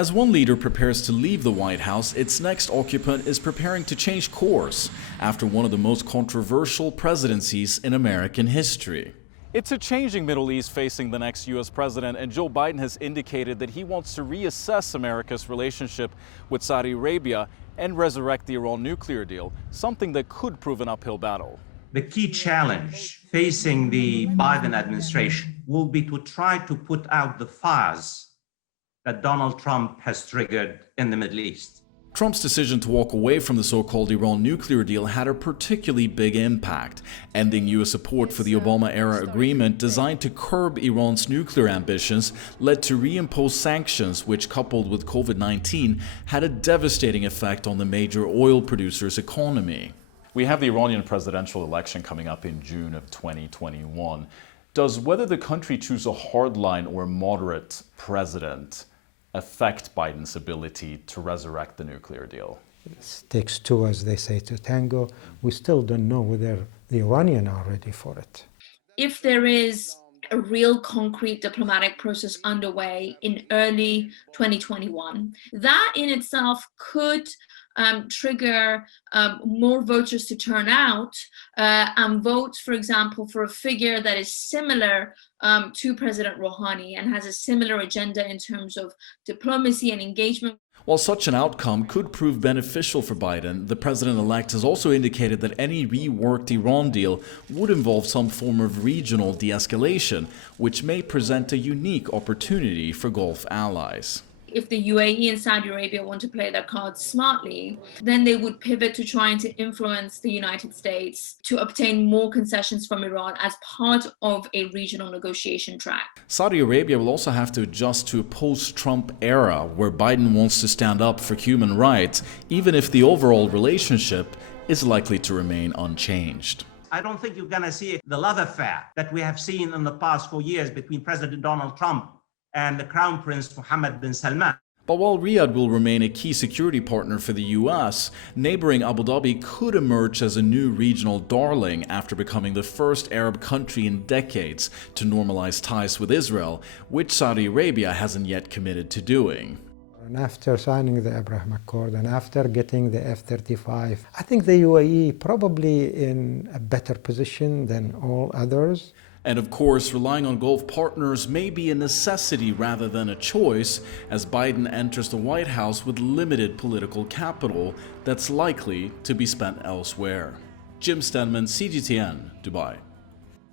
As one leader prepares to leave the White House, its next occupant is preparing to change course after one of the most controversial presidencies in American history. It's a changing Middle East facing the next U.S. president, and Joe Biden has indicated that he wants to reassess America's relationship with Saudi Arabia and resurrect the Iran nuclear deal, something that could prove an uphill battle. The key challenge facing the Biden administration will be to try to put out the fires that Donald Trump has triggered in the Middle East. Trump's decision to walk away from the so-called Iran nuclear deal had a particularly big impact, ending U.S. support for the Obama-era agreement designed to curb Iran's nuclear ambitions led to reimposed sanctions which, coupled with COVID-19, had a devastating effect on the major oil producer's economy. We have the Iranian presidential election coming up in June of 2021. Does whether the country choose a hardline or moderate president affect Biden's ability to resurrect the nuclear deal? It takes two, as they say, to tango. We still don't know whether the Iranians are ready for it. If there is a real concrete diplomatic process underway in early 2021, that in itself could trigger more voters to turn out and vote, for example, for a figure that is similar to President Rouhani and has a similar agenda in terms of diplomacy and engagement. While such an outcome could prove beneficial for Biden, the president-elect has also indicated that any reworked Iran deal would involve some form of regional de-escalation, which may present a unique opportunity for Gulf allies. If the UAE and Saudi Arabia want to play their cards smartly, then they would pivot to trying to influence the United States to obtain more concessions from Iran as part of a regional negotiation track. Saudi Arabia will also have to adjust to a post-Trump era where Biden wants to stand up for human rights, even if the overall relationship is likely to remain unchanged. I don't think you're going to see the love affair that we have seen in the past 4 years between President Donald Trump and the Crown Prince Mohammed bin Salman. But while Riyadh will remain a key security partner for the U.S., neighboring Abu Dhabi could emerge as a new regional darling after becoming the first Arab country in decades to normalize ties with Israel, which Saudi Arabia hasn't yet committed to doing. And after signing the Abraham Accord and after getting the F-35, I think the UAE probably in a better position than all others. And of course, relying on Gulf partners may be a necessity rather than a choice, as Biden enters the White House with limited political capital that's likely to be spent elsewhere. Jim Stenman, CGTN, Dubai.